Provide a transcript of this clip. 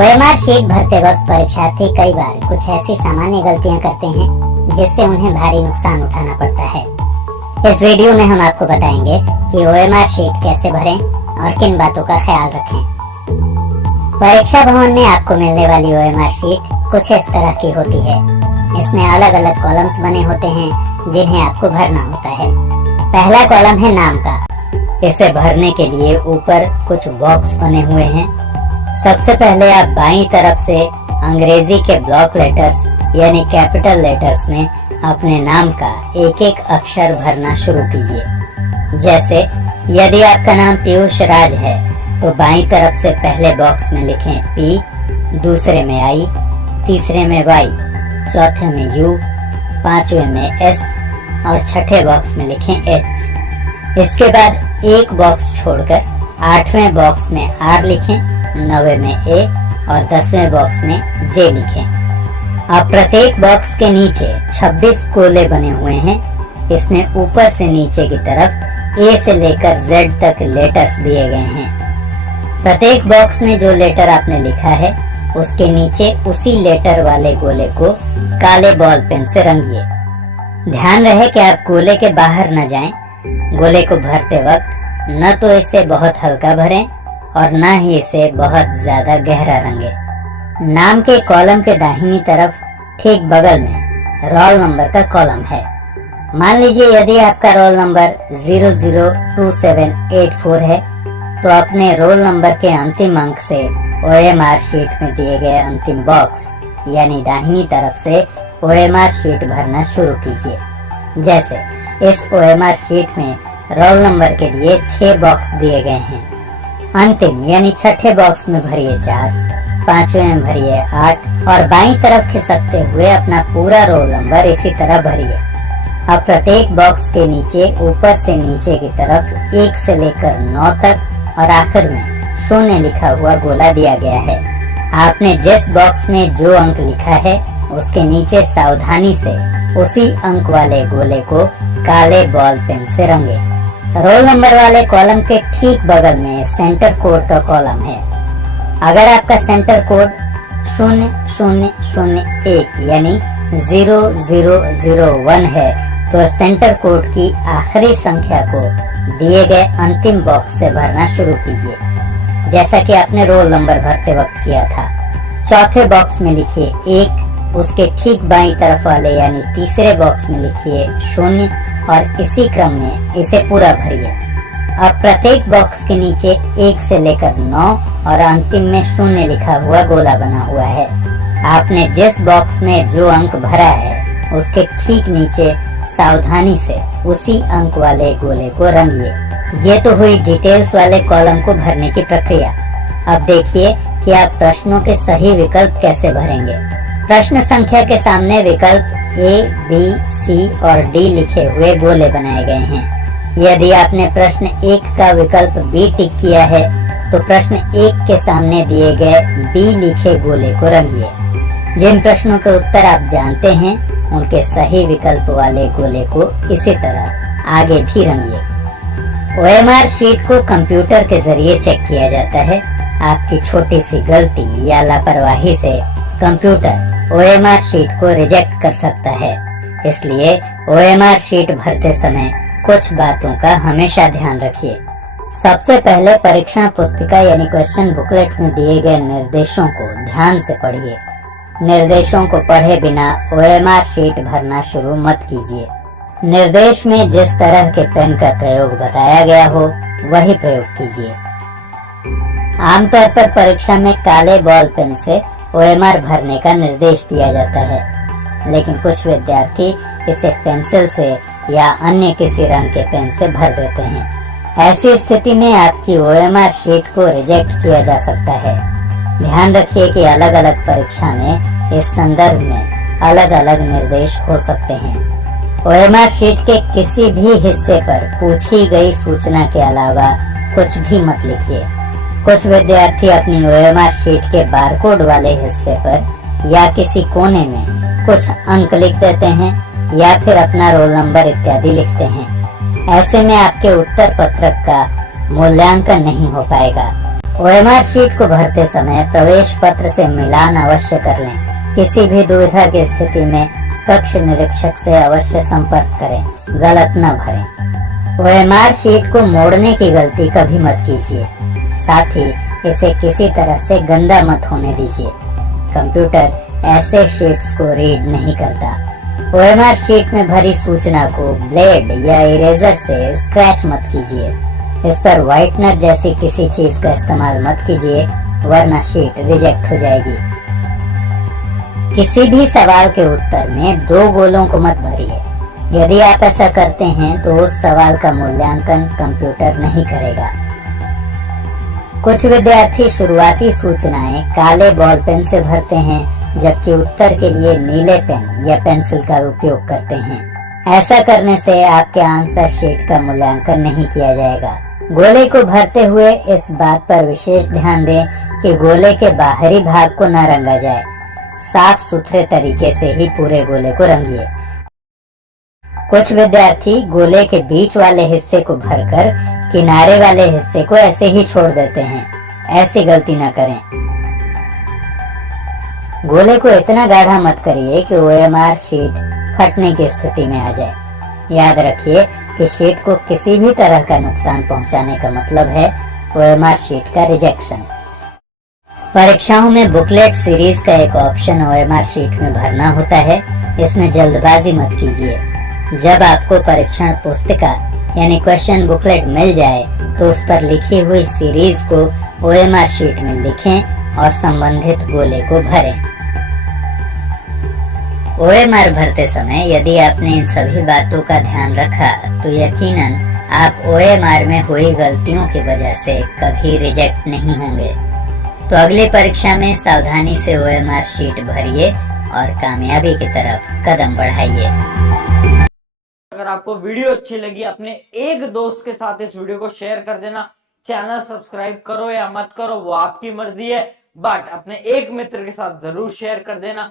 OMR sheet भरते वक्त परीक्षार्थी कई बार कुछ ऐसी सामान्य गलतियां करते हैं जिससे उन्हें भारी नुकसान उठाना पड़ता है। इस वीडियो में हम आपको बताएंगे कि ओएमआर शीट कैसे भरें और किन बातों का ख्याल रखें। परीक्षा भवन में आपको मिलने वाली ओएमआर शीट कुछ इस तरह की होती है। इसमें अलग अलग कॉलम्स बने होते हैं जिन्हें आपको भरना होता है। पहला कॉलम है नाम का। इसे भरने के लिए ऊपर कुछ बॉक्स बने हुए हैं। सबसे पहले आप बाईं तरफ से अंग्रेजी के ब्लॉक लेटर्स यानी कैपिटल लेटर्स में अपने नाम का एक एक अक्षर भरना शुरू कीजिए। जैसे यदि आपका नाम पीयूष राज है तो बाईं तरफ से पहले बॉक्स में लिखें पी, दूसरे में आई, तीसरे में वाई, चौथे में यू, पांचवे में एस और छठे बॉक्स में लिखें एच। इसके बाद एक बॉक्स छोड़कर आठवें बॉक्स में आर लिखें, 9वें में ए और 10वें बॉक्स में जे लिखें। अब प्रत्येक बॉक्स के नीचे 26 गोले बने हुए हैं। इसमें ऊपर से नीचे की तरफ ए से लेकर जेड तक लेटर्स दिए गए हैं। प्रत्येक बॉक्स में जो लेटर आपने लिखा है उसके नीचे उसी लेटर वाले गोले को काले बॉल पेन से रंगिए। ध्यान रहे कि आप गोले के बाहर न जाएं। गोले को भरते वक्त न तो इसे बहुत हल्का भरें और न ही इसे बहुत ज्यादा गहरा रंगे। नाम के कॉलम के दाहिनी तरफ ठीक बगल में रोल नंबर का कॉलम है। मान लीजिए यदि आपका रोल नंबर 002784 है तो अपने रोल नंबर के अंतिम अंक से ओएमआर शीट में दिए गए अंतिम बॉक्स यानी दाहिनी तरफ से ओएमआर शीट भरना शुरू कीजिए। जैसे इस ओएमआर शीट में रोल नंबर के लिए 6 बॉक्स दिए गए हैं। अंतिम यानी छठे बॉक्स में भरिए 4, पांचवें में भरिए 8 और बाईं तरफ खिसकते हुए अपना पूरा रोल नंबर इसी तरह भरिए। अब प्रत्येक बॉक्स के नीचे ऊपर से नीचे की तरफ 1 से लेकर 9 तक और आखिर में 0 लिखा हुआ गोला दिया गया है। आपने जिस बॉक्स में जो अंक लिखा है उसके नीचे सावधानी से उसी अंक वाले गोले को काले बॉल पेन से रंगे। रोल नंबर वाले कॉलम के ठीक बगल में सेंटर कोड का कॉलम है। अगर आपका सेंटर कोड 0001 यानी 0001 है तो सेंटर कोड की आखिरी संख्या को दिए गए अंतिम बॉक्स से भरना शुरू कीजिए, जैसा कि आपने रोल नंबर भरते वक्त किया था। चौथे बॉक्स में लिखिए 1, उसके ठीक बाईं तरफ वाले यानी तीसरे बॉक्स में लिखिए 0 और इसी क्रम में इसे पूरा भरिए। अब प्रत्येक बॉक्स के नीचे 1 से लेकर 9 और अंतिम में 0 लिखा हुआ गोला बना हुआ है। आपने जिस बॉक्स में जो अंक भरा है उसके ठीक नीचे सावधानी से उसी अंक वाले गोले को रंगिए। ये तो हुई डिटेल्स वाले कॉलम को भरने की प्रक्रिया। अब देखिए कि आप प्रश्नों के सही विकल्प कैसे भरेंगे। प्रश्न संख्या के सामने विकल्प A, B, C और D लिखे हुए गोले बनाए गए हैं। यदि आपने प्रश्न 1 का विकल्प B टिक किया है तो प्रश्न 1 के सामने दिए गए B लिखे गोले को रंगिए। जिन प्रश्नों के उत्तर आप जानते हैं उनके सही विकल्प वाले गोले को इसी तरह आगे भी रंगिए। ओएमआर शीट को कंप्यूटर के जरिए चेक किया जाता है। आपकी छोटी सी गलती या लापरवाही से कंप्यूटर ओएमआर शीट को रिजेक्ट कर सकता है। इसलिए ओएमआर शीट भरते समय कुछ बातों का हमेशा ध्यान रखिए। सबसे पहले परीक्षण पुस्तिका यानी क्वेश्चन बुकलेट में दिए गए निर्देशों को ध्यान से पढ़िए। निर्देशों को पढ़े बिना ओएमआर शीट भरना शुरू मत कीजिए। निर्देश में जिस तरह के पेन का प्रयोग बताया गया हो वही प्रयोग कीजिए। आमतौर पर परीक्षा में काले बॉल पेन से ओएमआर भरने का निर्देश दिया जाता है, लेकिन कुछ विद्यार्थी इसे पेंसिल से या अन्य किसी रंग के पेन से भर देते हैं। ऐसी स्थिति में आपकी ओएमआर शीट को रिजेक्ट किया जा सकता है। ध्यान रखिए कि अलग अलग परीक्षा में इस संदर्भ में अलग अलग निर्देश हो सकते हैं। ओएमआर शीट के किसी भी हिस्से पर पूछी गई सूचना के अलावा कुछ भी मत लिखिए। कुछ विद्यार्थी अपनी ओएमआर शीट के बारकोड वाले हिस्से पर या किसी कोने में कुछ अंक लिख देते हैं या फिर अपना रोल नंबर इत्यादि लिखते हैं। ऐसे में आपके उत्तर पत्रक का मूल्यांकन नहीं हो पाएगा। ओएमआर शीट को भरते समय प्रवेश पत्र से मिलान अवश्य कर लें। किसी भी दुविधा की स्थिति में कक्ष निरीक्षक से अवश्य संपर्क करें। गलत न भरें। ओएमआर शीट को मोड़ने की गलती कभी मत कीजिए। साथ ही इसे किसी तरह से गंदा मत होने दीजिए। कंप्यूटर ऐसे शीट्स को रीड नहीं करता। ओएमआर शीट में भरी सूचना को ब्लेड या इरेजर से स्क्रैच मत कीजिए। इस पर व्हाइटनर जैसी किसी चीज का इस्तेमाल मत कीजिए, वरना शीट रिजेक्ट हो जाएगी। किसी भी सवाल के उत्तर में 2 गोलों को मत भरिए। यदि आप ऐसा करते हैं तो उस सवाल का मूल्यांकन कंप्यूटर नहीं करेगा। कुछ विद्यार्थी शुरुआती सूचनाएं काले बॉल पेन से भरते हैं, जबकि उत्तर के लिए नीले पेन या पेंसिल का उपयोग करते हैं। ऐसा करने से आपके आंसर शीट का मूल्यांकन नहीं किया जाएगा। गोले को भरते हुए इस बात पर विशेष ध्यान दें कि गोले के बाहरी भाग को न रंगा जाए। साफ सुथरे तरीके से ही पूरे गोले को रंगिए। कुछ विद्यार्थी गोले के बीच वाले हिस्से को भरकर किनारे वाले हिस्से को ऐसे ही छोड़ देते हैं। ऐसी गलती न करें। गोले को इतना गाढ़ा मत करिए कि ओएमआर शीट फटने की स्थिति में आ जाए। याद रखिए कि शीट को किसी भी तरह का नुकसान पहुंचाने का मतलब है ओएमआर शीट का रिजेक्शन। परीक्षाओं में बुकलेट सीरीज का एक ऑप्शन ओएमआर शीट में भरना होता है। इसमें जल्दबाजी मत कीजिए। जब आपको परीक्षण पुस्तिका यानी क्वेश्चन बुकलेट मिल जाए तो उस पर लिखी हुई सीरीज को ओएमआर शीट में लिखें और संबंधित गोले को भरें। ओएमआर भरते समय यदि आपने इन सभी बातों का ध्यान रखा तो यकीनन आप ओएमआर में हुई गलतियों की वजह से कभी रिजेक्ट नहीं होंगे। तो अगली परीक्षा में सावधानी से ओएमआर शीट भरिए और कामयाबी की तरफ कदम बढ़ाइए। अगर आपको वीडियो अच्छी लगी अपने एक दोस्त के साथ इस वीडियो को शेयर कर देना। चैनल सब्सक्राइब करो या मत करो वो आपकी मर्जी है, बट अपने एक मित्र के साथ जरूर शेयर कर देना।